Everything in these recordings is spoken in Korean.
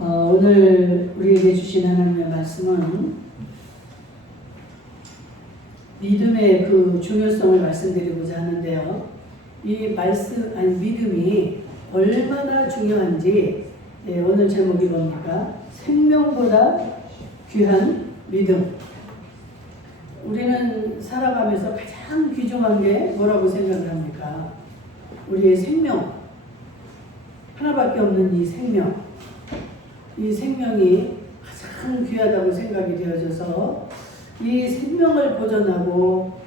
오늘 우리에게 주신 하나님의 말씀은 믿음의 그 중요성을 말씀드리고자 하는데요. 이 믿음이 얼마나 중요한지, 오늘 제목이 뭡니까? 생명보다 귀한 믿음. 우리는 살아가면서 가장 귀중한 게 뭐라고 생각을 합니까? 우리의 생명. 하나밖에 없는 이 생명. 이 생명이 가장 귀하다고 생각이 되어져서 이 생명을 보존하고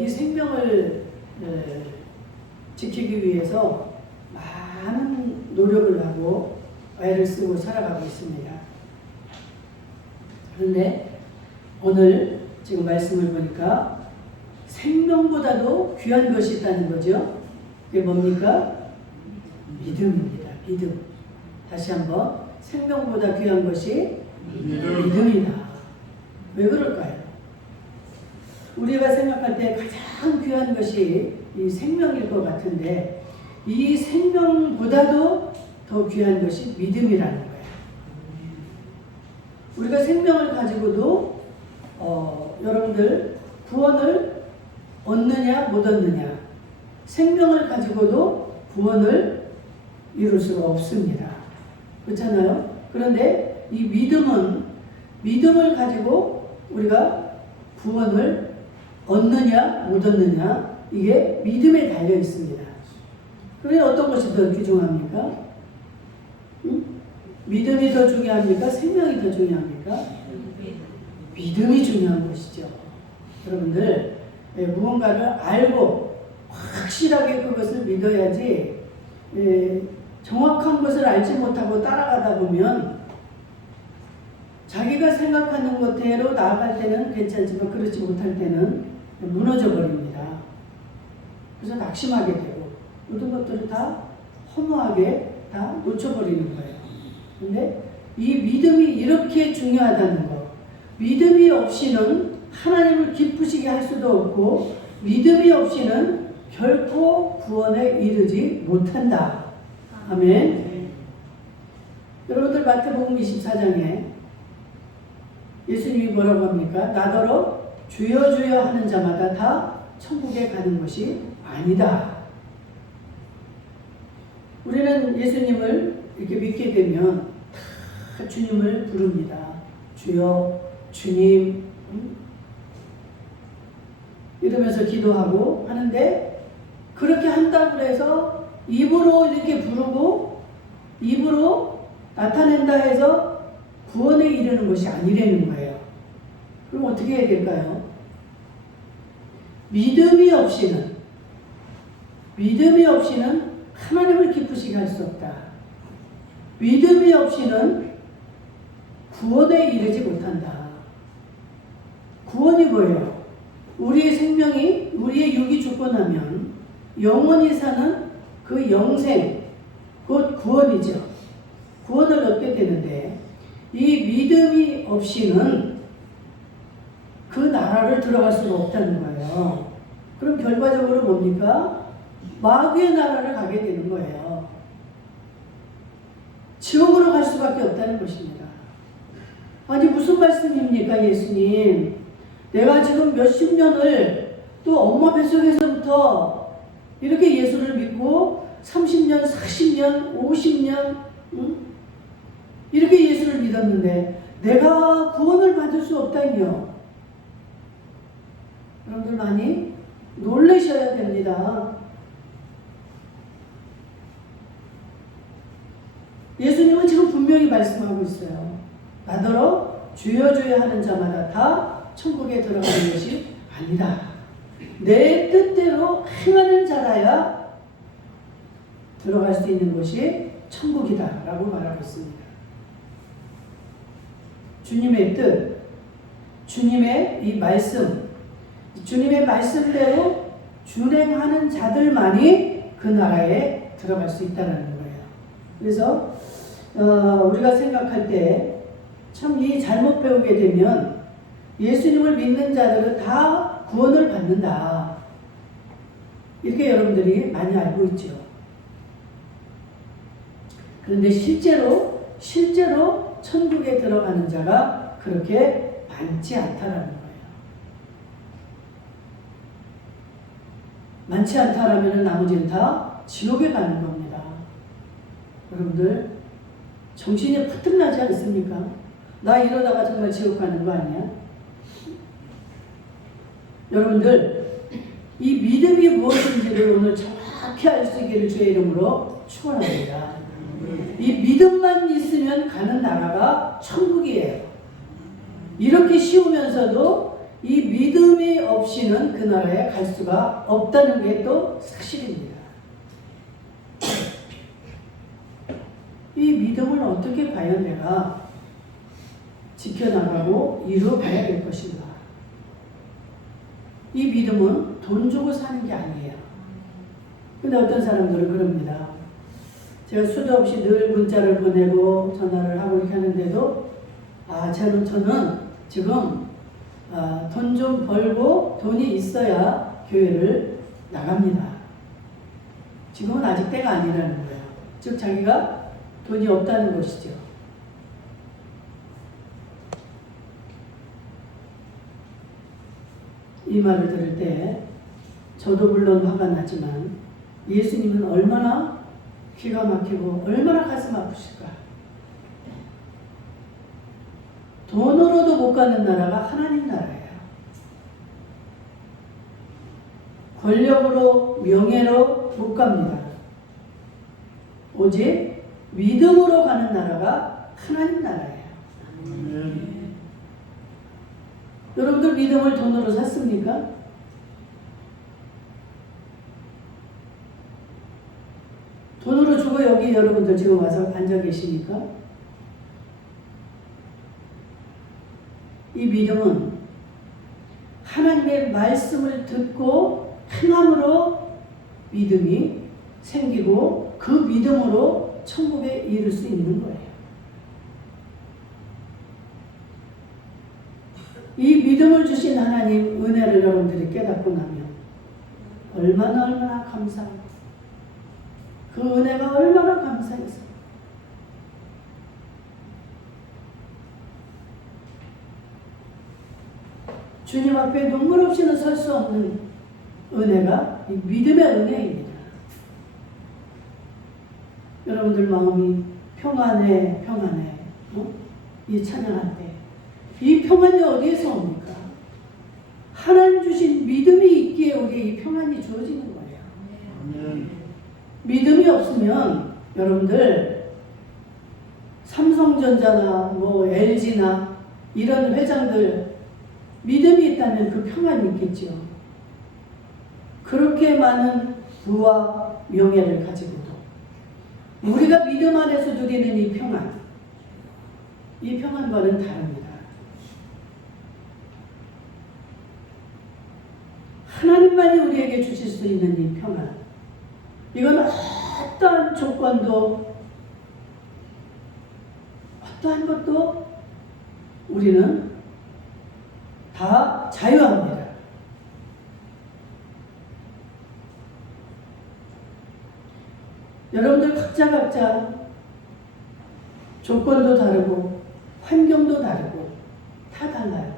이 생명을 지키기 위해서 많은 노력을 하고 애를 쓰고 살아가고 있습니다. 그런데 오늘 지금 말씀을 보니까 생명보다도 귀한 것이 있다는 거죠. 그게 뭡니까? 믿음입니다. 믿음. 다시 한번, 생명보다 귀한 것이 믿음이다. 왜 그럴까요? 우리가 생각할 때 가장 귀한 것이 이 생명일 것 같은데, 이 생명보다도 더 귀한 것이 믿음이라는 거예요. 우리가 생명을 가지고도 여러분들 구원을 얻느냐 못 얻느냐, 생명을 가지고도 구원을 이룰 수가 없습니다. 그렇잖아요? 그런데 이 믿음을 가지고 우리가 구원을 얻느냐 못 얻느냐, 이게 믿음에 달려 있습니다. 그런데 어떤 것이 더 귀중합니까? 믿음이 더 중요합니까? 생명이 더 중요합니까? 믿음이 중요한 것이죠. 여러분들, 무언가를 알고 확실하게 그것을 믿어야지, 정확한 것을 알지 못하고 따라가다 보면 자기가 생각하는 것대로 나아갈 때는 괜찮지만 그렇지 못할 때는 무너져 버립니다. 그래서 낙심하게 되고 모든 것들을 다 허무하게 다 놓쳐버리는 거예요. 근데 이 믿음이 이렇게 중요하다는 거, 믿음이 없이는 하나님을 기쁘시게 할 수도 없고 믿음이 없이는 결코 구원에 이르지 못한다. 아멘. 여러분들 마태복음 24장에 예수님이 뭐라고 합니까? 나더러 주여 주여 하는 자마다 다 천국에 가는 것이 아니다. 우리는 예수님을 이렇게 믿게 되면 다 주님을 부릅니다. 주여, 주님, 이러면서 기도하고 하는데, 그렇게 한다고 해서 입으로 이렇게 부르고 입으로 나타낸다 해서 구원에 이르는 것이 아니라는 거예요. 그럼 어떻게 해야 될까요? 믿음이 없이는 하나님을 기쁘시게 할 수 없다. 믿음이 없이는 구원에 이르지 못한다. 구원이 뭐예요? 우리의 생명이, 우리의 육이 죽고 나면 영원히 사는 그 영생, 곧 구원이죠. 구원을 얻게 되는데, 이 믿음이 없이는 그 나라를 들어갈 수가 없다는 거예요. 그럼 결과적으로 뭡니까? 마귀의 나라를 가게 되는 거예요. 지옥으로 갈 수밖에 없다는 것입니다. 아니, 무슨 말씀입니까, 예수님? 내가 지금 몇십 년을, 또 엄마 뱃속에서부터 이렇게 예수를 믿고 30년, 40년, 50년 이렇게 예수를 믿었는데 내가 구원을 받을 수 없다니요. 여러분들 많이 놀라셔야 됩니다. 예수님은 지금 분명히 말씀하고 있어요. 나더러 주여 주여 하는 자마다 다 천국에 들어가는 것이 아니다. 내 뜻대로 행하는 자라야 들어갈 수 있는 것이 천국이다 라고 말하고 있습니다. 주님의 뜻, 주님의 이 말씀, 주님의 말씀대로 준행하는 자들만이 그 나라에 들어갈 수 있다는 거예요. 그래서 우리가 생각할 때 참 이 잘못 배우게 되면 예수님을 믿는 자들은 다 구원을 받는다. 이렇게 여러분들이 많이 알고 있죠. 그런데 실제로 천국에 들어가는 자가 그렇게 많지 않다라는 거예요. 많지 않다라면 나머지는 다 지옥에 가는 겁니다. 여러분들 정신이 퍼뜩 나지 않습니까? 나 이러다가 정말 지옥 가는 거 아니야? 여러분들 이 믿음이 무엇인지를 오늘 정확히 알 수 있기를 주의 이름으로 축원합니다. 이 믿음만 있으면 가는 나라가 천국이에요. 이렇게 쉬우면서도 이 믿음이 없이는 그 나라에 갈 수가 없다는 게 또 사실입니다. 이 믿음을 어떻게 과연 내가 지켜나가고 이루어가야 될 것인가? 이 믿음은 돈 주고 사는 게 아니에요. 근데 어떤 사람들은 그럽니다. 제가 수도 없이 늘 문자를 보내고 전화를 하고 이렇게 하는데도 저는 지금 돈 좀 벌고 돈이 있어야 교회를 나갑니다. 지금은 아직 때가 아니라는 거예요. 즉 자기가 돈이 없다는 것이죠. 이 말을 들을 때 저도 물론 화가 나지만 예수님은 얼마나 기가 막히고 얼마나 가슴 아프실까. 돈으로도 못 가는 나라가 하나님 나라예요. 권력으로 명예로 못 갑니다. 오직 믿음으로 가는 나라가 하나님 나라예요. 여러분들 믿음을 돈으로 샀습니까? 돈으로 주고 여기 여러분들 지금 와서 앉아 계십니까? 이 믿음은 하나님의 말씀을 듣고 행함으로 믿음이 생기고 그 믿음으로 천국에 이를 수 있는 거예요. 이 믿음을 주신 하나님 은혜를 여러분들이 깨닫고 나면 얼마나 감사하고 그 은혜가 얼마나 감사해서 주님 앞에 눈물 없이는 설 수 없는 은혜가 이 믿음의 은혜입니다. 여러분들 마음이 평안해 이 찬양할 때 이 평안이 어디에서 옵니까? 하나님 주신 믿음이 있기에 우리의 이 평안이 주어지는 거예요. 믿음이 없으면 여러분들 삼성전자나 LG나 이런 회장들 믿음이 있다면 그 평안이 있겠죠. 그렇게 많은 부와 명예를 가지고도 우리가 믿음 안에서 누리는 이 평안과는 다릅니다. 하나님만이 우리에게 주실 수 있는 이 평안, 이건 어떠한 조건도 어떠한 것도 우리는 다 자유합니다. 여러분들 각자 조건도 다르고 환경도 다르고 다 달라요.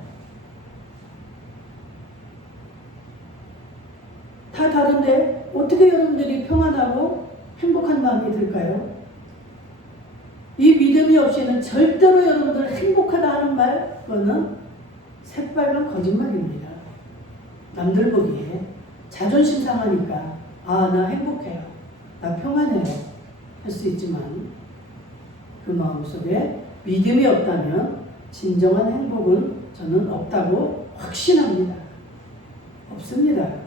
다 다른데 어떻게 여러분들이 평안하고 행복한 마음이 들까요? 이 믿음이 없이는 절대로 여러분들 행복하다 하는 말, 그거는 새빨간 거짓말입니다. 남들 보기에 자존심 상하니까 나 행복해요, 나 평안해요 할 수 있지만 그 마음속에 믿음이 없다면 진정한 행복은 저는 없다고 확신합니다. 없습니다.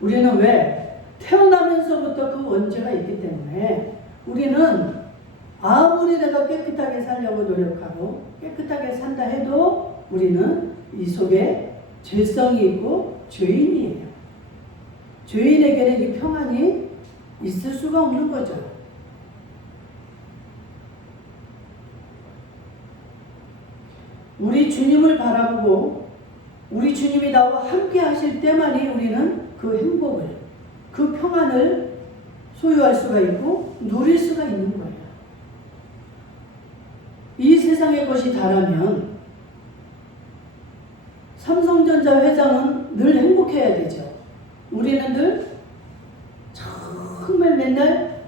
우리는 왜? 태어나면서부터 그 원죄가 있기 때문에 우리는 아무리 내가 깨끗하게 살려고 노력하고 깨끗하게 산다 해도 우리는 이 속에 죄성이 있고 죄인이에요. 죄인에게는 이 평안이 있을 수가 없는 거죠. 우리 주님을 바라보고 우리 주님이 나와 함께 하실 때만이 우리는 그 행복을, 그 평안을 소유할 수가 있고 누릴 수가 있는 거예요. 이 세상의 것이 다라면 삼성전자 회장은 늘 행복해야 되죠. 우리는 늘 정말 맨날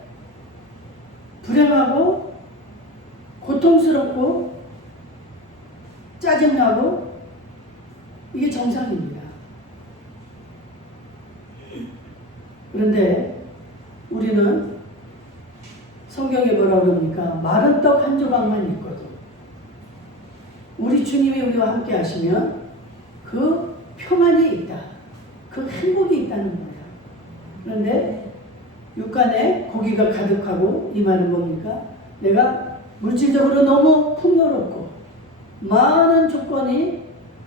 불행하고 고통스럽고 짜증나고 이게 정상입니다. 그런데 우리는 성경에 뭐라고 그럽니까? 마른 떡 한 조각만 있거든. 우리 주님이 우리와 함께 하시면 그 평안이 있다. 그 행복이 있다는 거예요. 그런데 육간에 고기가 가득하고 이 말은 뭡니까? 내가 물질적으로 너무 풍요롭고 많은 조건이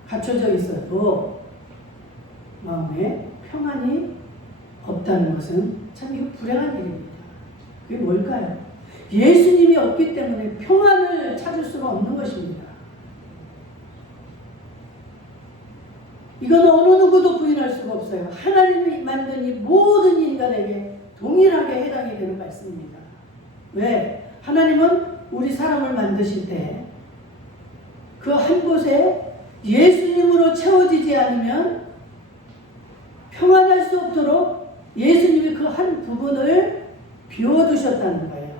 갖춰져 있어도 마음에 평안이 없다는 것은 참 이거 불행한 일입니다. 그게 뭘까요? 예수님이 없기 때문에 평안을 찾을 수가 없는 것입니다. 이건 어느 누구도 부인할 수가 없어요. 하나님이 만든 이 모든 인간에게 동일하게 해당이 되는 말씀입니다. 왜? 하나님은 우리 사람을 만드실 때 그 한 곳에 예수님으로 채워지지 않으면 평안할 수 없도록 예수님이 그 한 부분을 비워두셨다는 거예요.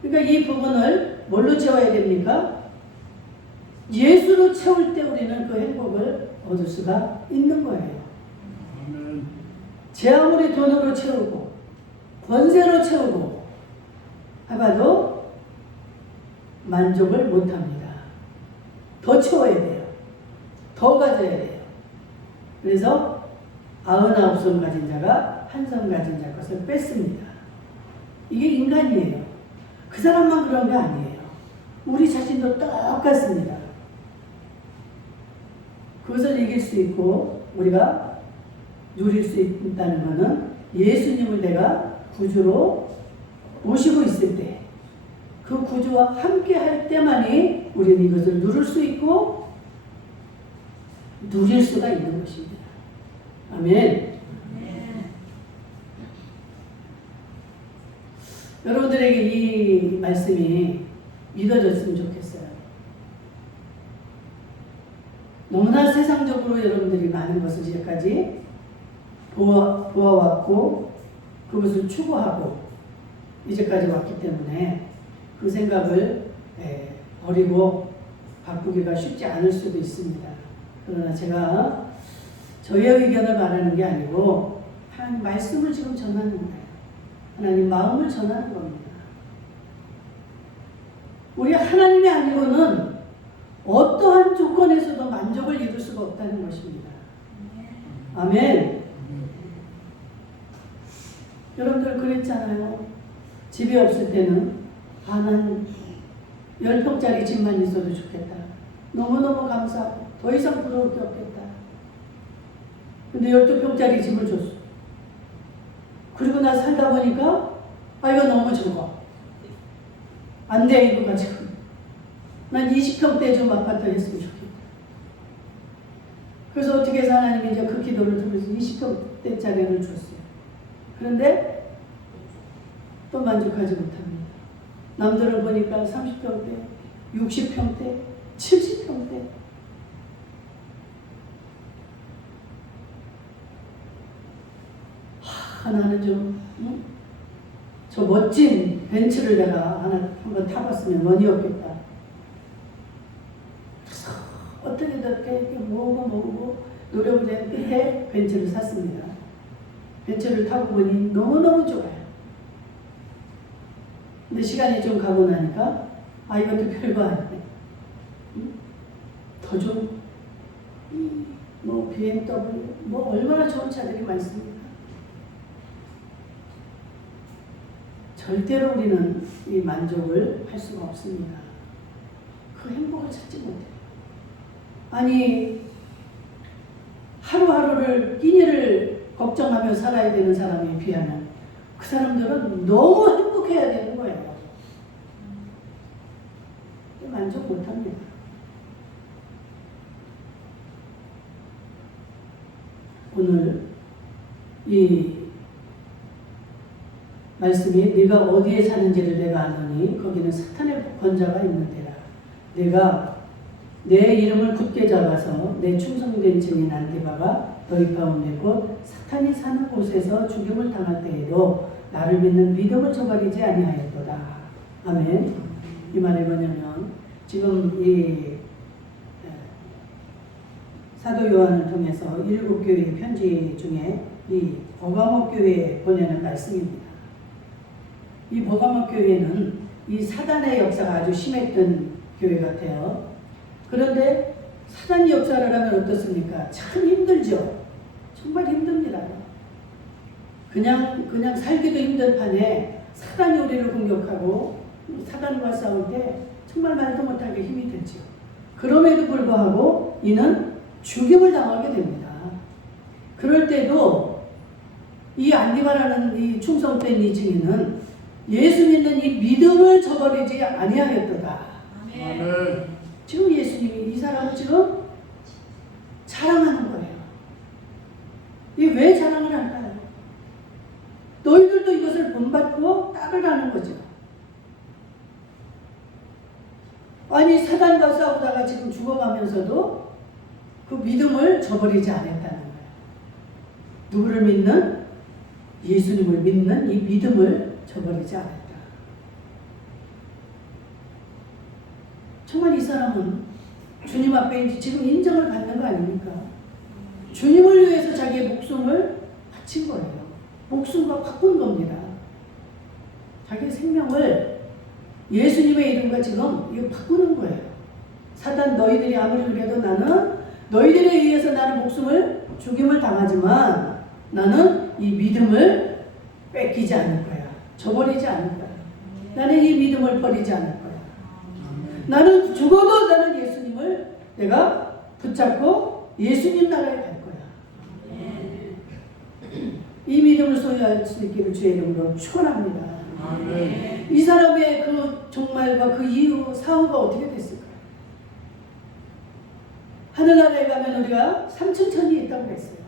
그러니까 이 부분을 뭘로 채워야 됩니까? 예수로 채울 때 우리는 그 행복을 얻을 수가 있는 거예요. 제 아무리 돈으로 채우고 권세로 채우고 해봐도 만족을 못합니다. 더 채워야 돼요. 더 가져야 돼요. 그래서 99손 가진 자가 한 손 가진 자 것을 뺐습니다. 이게 인간이에요. 그 사람만 그런 게 아니에요. 우리 자신도 똑같습니다. 그것을 이길 수 있고 우리가 누릴 수 있다는 것은 예수님을 내가 구주로 모시고 있을 때, 그 구주와 함께 할 때만이 우리는 이것을 누릴 수 있고 누릴 수가 있는 것입니다. 아멘. 여러분들에게 이 말씀이 믿어졌으면 좋겠어요. 너무나 세상적으로 여러분들이 많은 것을 이제까지 보아왔고 그것을 추구하고 이제까지 왔기 때문에 그 생각을 버리고 바꾸기가 쉽지 않을 수도 있습니다. 그러나 제가 저의 의견을 말하는 게 아니고 하나님 말씀을 지금 전하는 거예요. 하나님 마음을 전하는 겁니다. 우리 하나님이 아니고는 어떠한 조건에서도 만족을 이룰 수가 없다는 것입니다. 아멘. 여러분들 그랬잖아요. 집이 없을 때는 난 10평짜리 집만 있어도 좋겠다. 너무너무 감사하고 더 이상 부러울 게 없겠다. 근데 12평짜리 집을 줬어. 그리고 나 살다 보니까 이거 너무 적어. 안 돼 이거 가지고. 난 20평대 좀 아파트 했으면 좋겠다. 그래서 어떻게 해서 하나님이 이제 그 기도를 통해서 20평대짜리를 줬어요. 그런데 또 만족하지 못합니다. 남들을 보니까 30평대, 60평대, 70평대. 나는 좀, 저 멋진 벤츠를 내가 한번 타봤으면 원이었겠다. 그래서 어떻게든 이렇게 모으고 노력을 한 끝에 벤츠를 샀습니다. 벤츠를 타고 보니 너무너무 좋아요. 근데 시간이 좀 가고 나니까 이것도 별거 아니네. 더 좀 BMW 얼마나 좋은 차들이 많습니다. 절대로 우리는 이 만족을 할 수가 없습니다. 그 행복을 찾지 못해요. 아니 하루하루를 끼니를 걱정하며 살아야 되는 사람에 비하면 그 사람들은 너무 행복해야 되는 거예요. 만족 못합니다. 오늘 이 말씀이 네가 어디에 사는지를 내가 아노니 거기는 사탄의 권자가 있는데라. 내가 내 이름을 굳게 잡아서 내 충성된 증인 안디바가 너희 가운데 곧 사탄이 사는 곳에서 죽임을 당할 때에도 나를 믿는 믿음을 저버리지 아니하였도다. 아멘. 이 말이 뭐냐면 지금 이 사도 요한을 통해서 일곱 교회의 편지 중에 이 버가모 교회에 보내는 말씀입니다. 이 버가모 교회는 이 사단의 역사가 아주 심했던 교회 같아요. 그런데 사단이 역사를 하면 어떻습니까? 참 힘들죠. 정말 힘듭니다. 그냥 살기도 힘든 판에 사단이 우리를 공격하고 사단과 싸울 때 정말 말도 못하게 힘이 들죠. 그럼에도 불구하고 이는 죽임을 당하게 됩니다. 그럴 때도 이 안디바라는 이 충성된 이 증인은 예수 믿는 이 믿음을 저버리지 아니하였도다. 아멘. 지금 예수님이 이 사람을 지금 자랑하는 거예요. 이게 왜 자랑을 할까요? 너희들도 이것을 본받고 따르라는 거죠. 아니 사단과 싸우다가 지금 죽어가면서도 그 믿음을 저버리지 않았다는 거예요. 누구를 믿는? 예수님을 믿는 이 믿음을 저버리지 않았다. 정말 이 사람은 주님 앞에 지금 인정을 받는 거 아닙니까? 주님을 위해서 자기의 목숨을 바친 거예요. 목숨과 바꾼 겁니다. 자기 생명을 예수님의 이름과 지금 이거 바꾸는 거예요. 사단 너희들이 아무리 그래도 나는 너희들에 의해서 나는 목숨을 죽임을 당하지만 나는 이 믿음을 뺏기지 않을 거야. 저버리지 않을 거야. 나는 이 믿음을 버리지 않을 거야. 나는 죽어도 나는 예수님을 내가 붙잡고 예수님 나라에 갈 거야. 이 믿음을 소유할 수 있기를 주의 이름으로 축원합니다. 이 사람의 그 종말과 그 이후 사후가 어떻게 됐을까요? 하늘나라에 가면 우리가 삼층천이 있다고 했어요.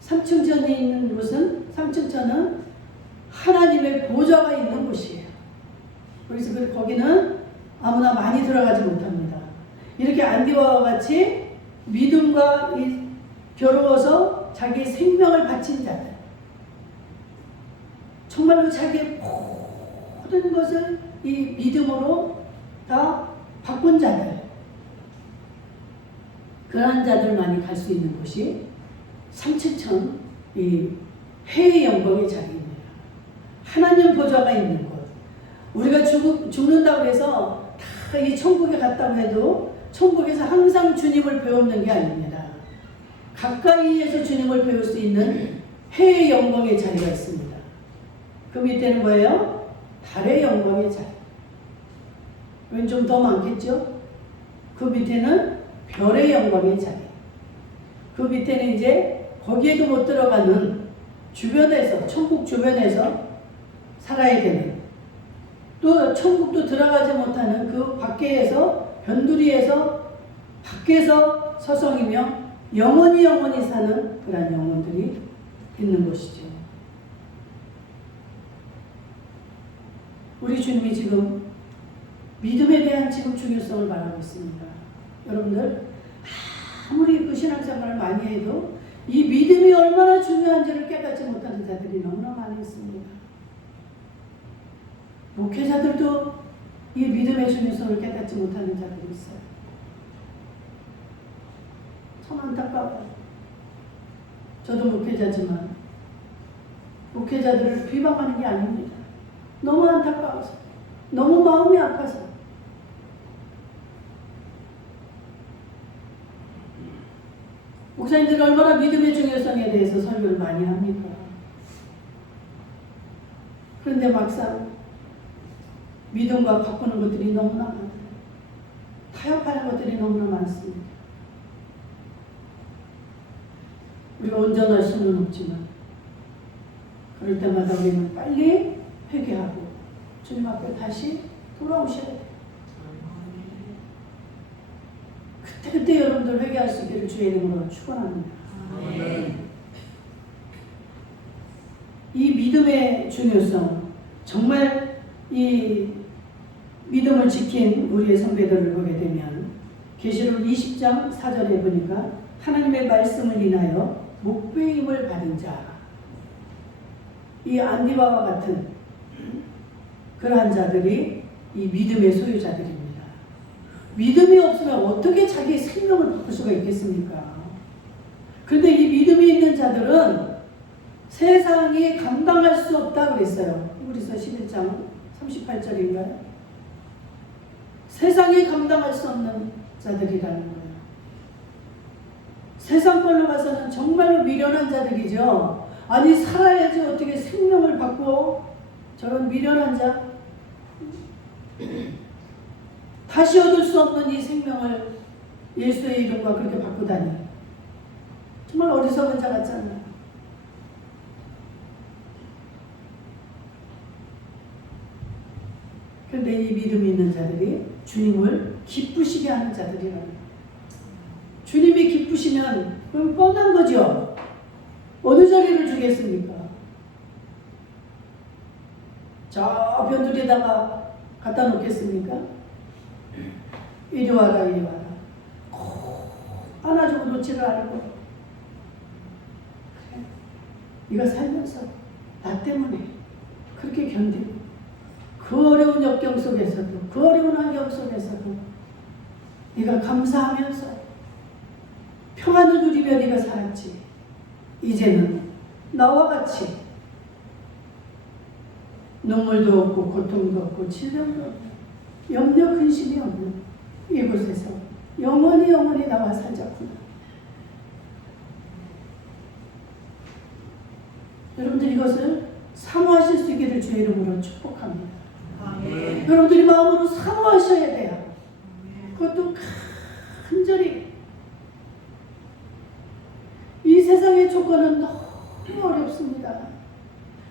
삼층천이 있는 곳은 삼층천은 하나님의 보좌가 있는 곳이에요. 그래서 거기는 아무나 많이 들어가지 못합니다. 이렇게 안디바와 같이 믿음과 겨루어서 자기의 생명을 바친 자들, 정말로 자기의 모든 것을 이 믿음으로 다 바꾼 자들, 그러한 자들만이 갈 수 있는 곳이 삼층천, 이 회의 영광의 자리입니다. 하나님 보좌가 있는 곳. 우리가 죽는다고 해서 다 이 천국에 갔다고 해도 천국에서 항상 주님을 배우는 게 아닙니다. 가까이에서 주님을 배울 수 있는 해의 영광의 자리가 있습니다. 그 밑에는 뭐예요? 달의 영광의 자리. 왠 좀 더 많겠죠? 그 밑에는 별의 영광의 자리. 그 밑에는 이제 거기에도 못 들어가는 주변에서, 천국 주변에서 살아야 되는, 또 천국도 들어가지 못하는 그 밖에서, 변두리에서 밖에서 서성이며 영원히 사는 그런 영혼들이 있는 곳이죠. 우리 주님이 지금 믿음에 대한 지금 중요성을 말하고 있습니다. 여러분들 아무리 그 신앙생활을 많이 해도 이 믿음이 얼마나 중요한지를 깨닫지 못하는 자들이 너무나 많이 있습니다. 목회자들도 이 믿음의 중요성을 깨닫지 못하는 자들이 있어요. 참 안타까워요. 저도 목회자지만 목회자들을 비방하는 게 아닙니다. 너무 안타까워서, 너무 마음이 아파서. 목사님들이 얼마나 믿음의 중요성에 대해서 설교를 많이 합니까? 그런데 막상 믿음과 바꾸는 것들이 너무나 많아요. 타협하는 것들이 너무나 많습니다. 우리가 온전할 수는 없지만 그럴 때마다 우리는 빨리 회개하고 주님 앞에 다시 돌아오셔야 돼요. 그때 여러분들 회개할 수 있기를 주의 이름으로 축원합니다. 이 믿음의 중요성, 정말 이 믿음을 지킨 우리의 선배들을 보게 되면 계시록 20장 4절에 보니까 하나님의 말씀을 인하여 목배임을 받은 자, 이 안디바와 같은 그러한 자들이 이 믿음의 소유자들입니다. 믿음이 없으면 어떻게 자기 생명을 바꿀 수가 있겠습니까? 그런데 이 믿음이 있는 자들은 세상이 감당할 수 없다 그랬어요. 히브리서 11장 38절인가요? 세상이 감당할 수 없는 자들이라는 거예요. 세상 걸로 봐서는 정말로 미련한 자들이죠. 아니 살아야지 어떻게 생명을 바꾸어? 저런 미련한 자, 다시 얻을 수 없는 이 생명을 예수의 이름과 그렇게 바꾸다니 정말 어리석은 자 같잖아요. 그런데 이 믿음이 있는 자들이 주님을 기쁘시게 하는 자들이라는 거예요. 주님이 기쁘시면 그럼 뻔한 거죠. 어느 자리를 주겠습니까? 저 변두리에다가 갖다 놓겠습니까? 이리 와라 이리 와라. 안아주고 놓지를 않고 그래, 네가 살면서 나 때문에 그렇게 견디고 그 어려운 역경 속에서도 그 어려운 환경 속에서도 네가 감사하면서 평안을 누리며 네가 살았지. 이제는 나와 같이 눈물도 없고 고통도 없고 질병도 없고 염려 근심이 없는 이곳에서 영원히 나와 살자꾸나. 여러분들 이것을 사모하실 수 있기를 주의 이름으로 축복합니다. 여러분들이 마음으로 사모하셔야 돼요. 그것도 간절히. 이 세상의 조건은 너무 어렵습니다.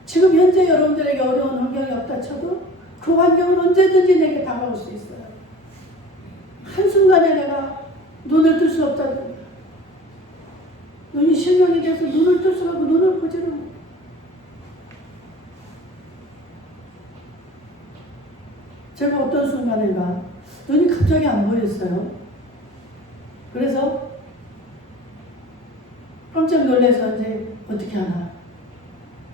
지금 현재 여러분들에게 어려운 환경이 없다 쳐도 그 환경은 언제든지 내게 다가올 수 있어요. 한순간에 내가 눈을 뜰 수 없다든가 눈이 실명이 돼서 눈을 뜰 수가 없고 눈을 보지를 못해요. 제가 어떤 순간인가 눈이 갑자기 안 보였어요. 그래서 깜짝 놀라서 이제 어떻게 하나.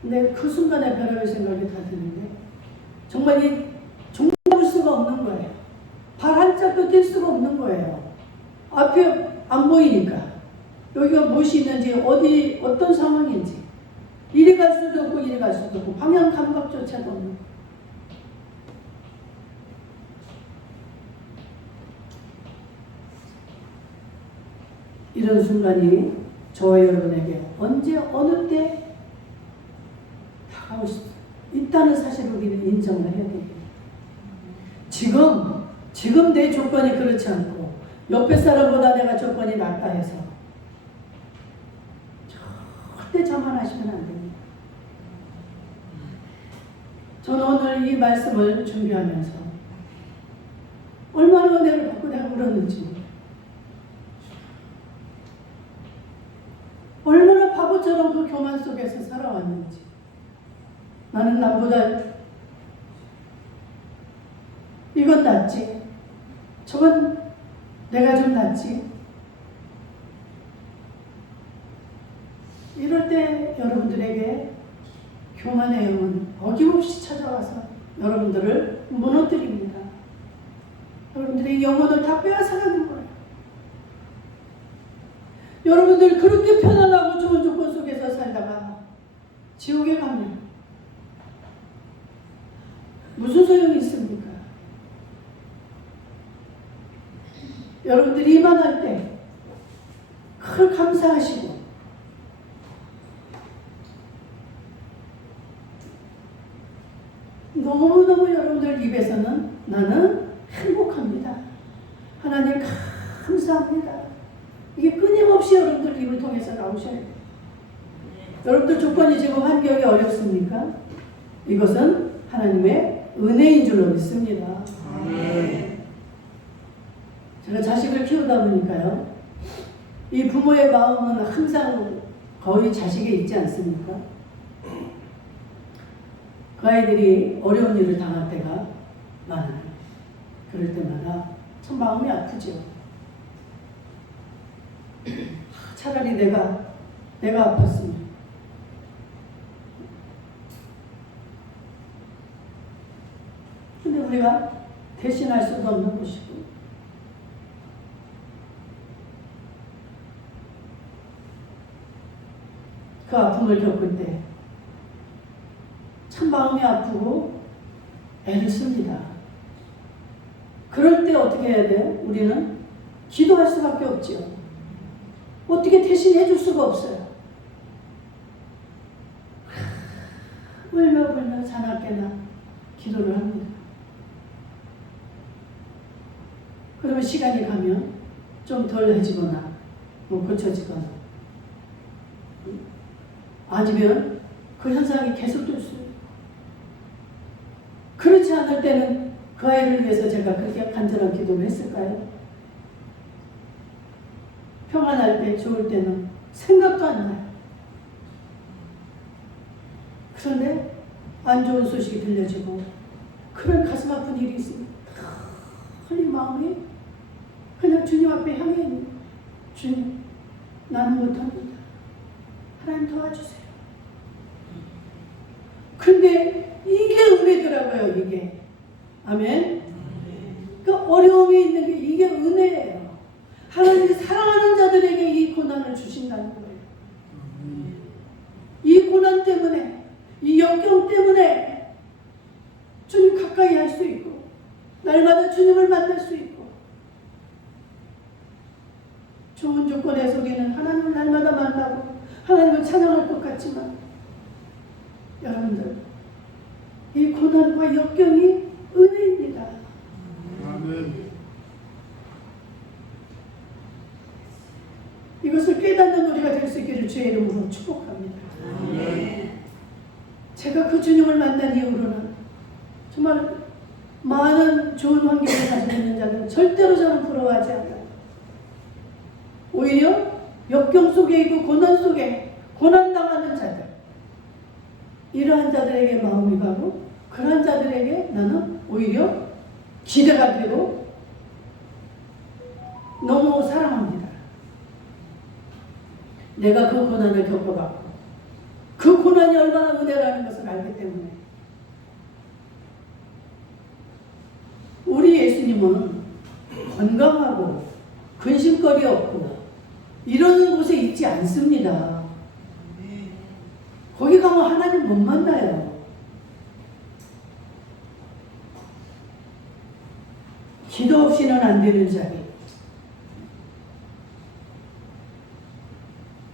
근데 그 순간에 별의별 생각이 다 드는데 정말 이 종잡을 수가 없는 거예요. 발 한 짝도 뗄 수가 없는 거예요. 앞에 안 보이니까 여기가 무엇이 있는지 어디 어떤 상황인지 이리 갈 수도 없고 이리 갈 수도 없고 방향 감각조차도 없는. 이런 순간이 저와 여러분에게 언제 어느 때 다가올 수 있다는 사실을 우리는 인정을 해야 됩니다. 지금 내 조건이 그렇지 않고 옆에 사람보다 내가 조건이 낫다 해서 절대 자만하시면 안 됩니다. 저는 오늘 이 말씀을 준비하면서 얼마나 은혜를 받고 내가 울었는지, 얼마나 바보처럼 그 교만 속에서 살아왔는지, 나는 남보다 이건 낫지, 저건 내가 좀 낫지. 이럴 때 여러분들에게 교만의 영은 어김없이 찾아와서 여러분들을 무너뜨립니다. 여러분들의 영혼을 다 빼앗아가는 거예요. 여러분들 그렇게 편안하고 좋은 조건 속에서 살다가 지옥에 가면 무슨 소용이 있습니까? 여러분들이 이만할 때 늘 감사하시고 너무너무 여러분들 입에서는 나는 행복합니다. 하나님 감사합니다. 이게 끊임없이 여러분들 입을 통해서 나오셔야 돼요. 여러분들 조건이 지금 환경이 어렵습니까? 이것은 하나님의 은혜인 줄로 믿습니다. 제가 자식을 키우다 보니까요, 이 부모의 마음은 항상 거의 자식에 있지 않습니까? 그 아이들이 어려운 일을 당할 때가 많아요. 그럴 때마다 참 마음이 아프죠. 차라리 내가 아팠으면. 근데 우리가 대신할 수도 없는 것이고, 그 아픔을 겪을 때 참 마음이 아프고 애를 씁니다. 그럴 때 어떻게 해야 돼요? 우리는 기도할 수밖에 없죠. 어떻게 대신해 줄 수가 없어요. 울며 자나깨나 기도를 합니다. 그러면 시간이 가면 좀 덜해지거나 고쳐지거나 아니면 그 현상이 계속될 수 있고, 그렇지 않을 때는 그 아이를 위해서 제가 그렇게 간절한 기도를 했을까요? 평안할 때, 좋을 때는 생각도 안 나요. 그런데 안 좋은 소식이 들려지고 그런 가슴 아픈 일이 있습니다. 이 마음이 그냥 주님 앞에 향해 있는, 주님, 나는 못합니다. 하나님 도와주세요. 근데 이게 은혜더라고요, 이게. 아멘. 그 어려움이 있는 게 이게 은혜예요. 하나님이 사랑하는 자들에게 이 고난을 주신다는 거예요. 이 고난 때문에, 이 역경 때문에 주님 가까이 할 수 있고, 날마다 주님을 만날 수 있고, 좋은 조건에서 우리는 하나님을 날마다 만나고 하나님을 찬양할 것 같지만, 여러분들, 이 고난과 역경이 은혜입니다. 아멘. 이것을 깨닫는 우리가 될 수 있기를 주의 이름으로 축복합니다. 아멘. 제가 그 주님을 만난 이후로는 정말 많은 좋은 환경을 가지고 있는 자들은 절대로 저는 부러워하지 않아요. 오히려 역경 속에 있고 고난 속에 고난당하는 자들, 이러한 자들에게 마음이 가고 그러한 자들에게 나는 오히려 기대가 되고 너무 사랑합니다. 내가 그 고난을 겪어봤고 그 고난이 얼마나 은혜라는 것을 알기 때문에. 우리 예수님은 건강하고 근심거리 없고 이러는 곳에 있지 않습니다. 거기 가면 하나님 못 만나요. 기도 없이는 안 되는 자리,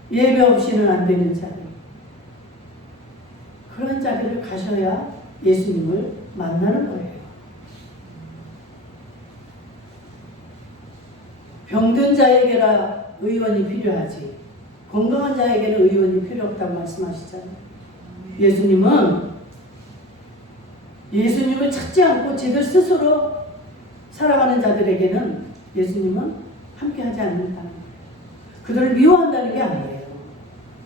예배 없이는 안 되는 자리, 그런 자리를 가셔야 예수님을 만나는 거예요. 병든 자에게라 의원이 필요하지 건강한 자에게는 의원이 필요 없다고 말씀하시잖아요. 예수님을 찾지 않고 지들 스스로 살아가는 자들에게는 예수님은 함께하지 않는다는 거예요. 그들을 미워한다는 게 아니에요.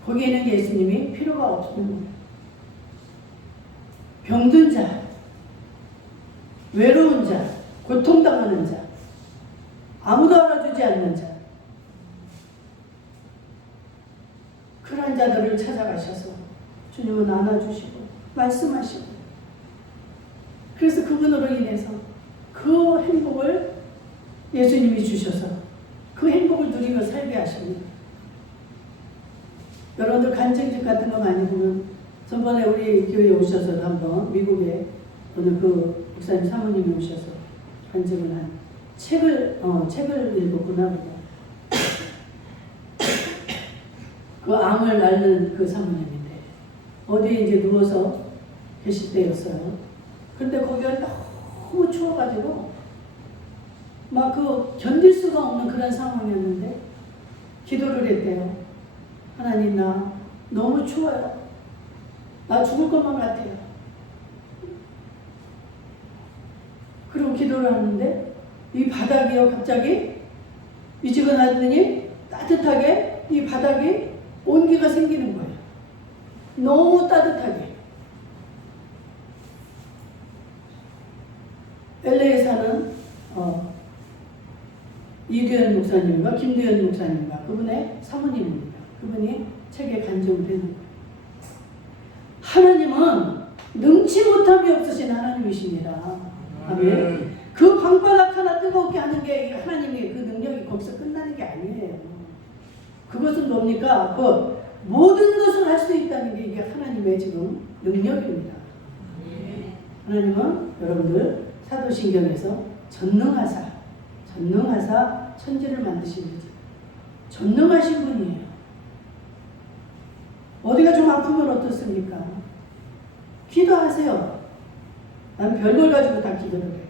거기에는 예수님이 필요가 없는 거예요. 병든 자, 외로운 자, 고통당하는 자, 아무도 알아주지 않는 자, 그런 자들을 찾아가셔서 주님은 안아주시고 말씀하시고, 그래서 그분으로 인해서 그 행복을 예수님이 주셔서 그 행복을 누리며 살게 하십니다. 여러분들 간증집 같은 거 많이 보면, 전번에 우리 교회에 오셔서 한번 미국에 어느 그 목사님 사모님이 오셔서 간증을 한 책을 읽었구나. 그 암을 앓는 그 사모님인데 어디에 이제 누워서 계실 때였어요. 근데 거기가 너무 추워가지고 막 그 견딜 수가 없는 그런 상황이었는데 기도를 했대요. 하나님, 나 너무 추워요. 나 죽을 것만 같아요. 그리고 기도를 하는데 이 바닥이요, 갑자기 미지근하더니 따뜻하게 이 바닥이 온기가 생기는 거예요. 너무 따뜻하게. 사는 이두현 목사님과 김두현 목사님과 그분의 사모님입니다. 그분이 책에 간증을 해놓은 거예요. 하나님은 능치 못함이 없으신 하나님이십니다. 아멘. 그 방바닥 하나 뜨겁게 하는 게 하나님의 그 능력이 거기서 끝나는 게 아니에요. 그것은 뭡니까? 그 모든 것을 할 수 있다는 게 이게 하나님의 지금 능력입니다. 하나님은 여러분들 사도신경에서 전능하사 천지를 만드신 거죠. 전능하신 분이에요. 어디가 좀 아프면 어떻습니까? 기도하세요. 난 별걸 가지고 다 기도를 해요.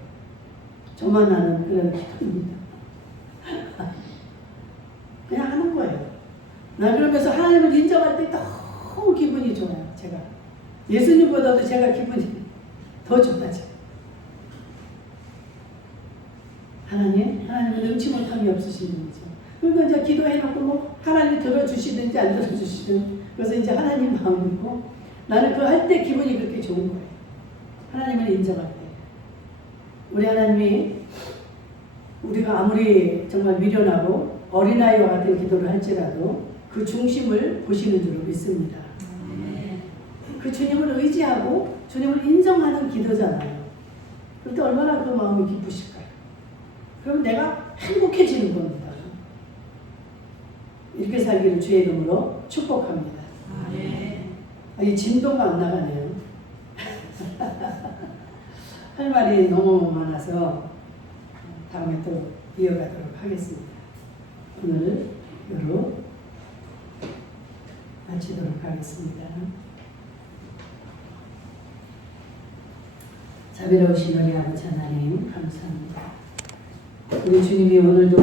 저만 하는 그런 기도입니다. 그냥 하는 거예요. 나 그러면서 하나님을 인정할 때 너무 기분이 좋아요. 제가 예수님보다도 제가 기분이 더 좋아져. 하나님은 능치 못함이 없으신 분이죠. 그러니까 이제 기도해놓고 뭐 하나님이 들어주시든지 안 들어주시든 그래서 이제 하나님 마음이고 나는 그거 할 때 기분이 그렇게 좋은 거예요. 하나님을 인정할 때. 우리 하나님이 우리가 아무리 정말 미련하고 어린아이와 같은 기도를 할지라도 그 중심을 보시는 줄로 믿습니다. 그 주님을 의지하고 주님을 인정하는 기도잖아요. 그럴 때 얼마나 그 마음이 기쁘실까요? 그럼 내가 행복해지는 겁니다. 이렇게 살기를 주의 이름으로 축복합니다. 이 진도가 안 나가네요. 할 말이 너무 많아서 다음에 또 이어가도록 하겠습니다. 오늘 여로 마치도록 하겠습니다. 자비로우신 우리 아버지 하나님 감사합니다. 우리 주님이 오늘도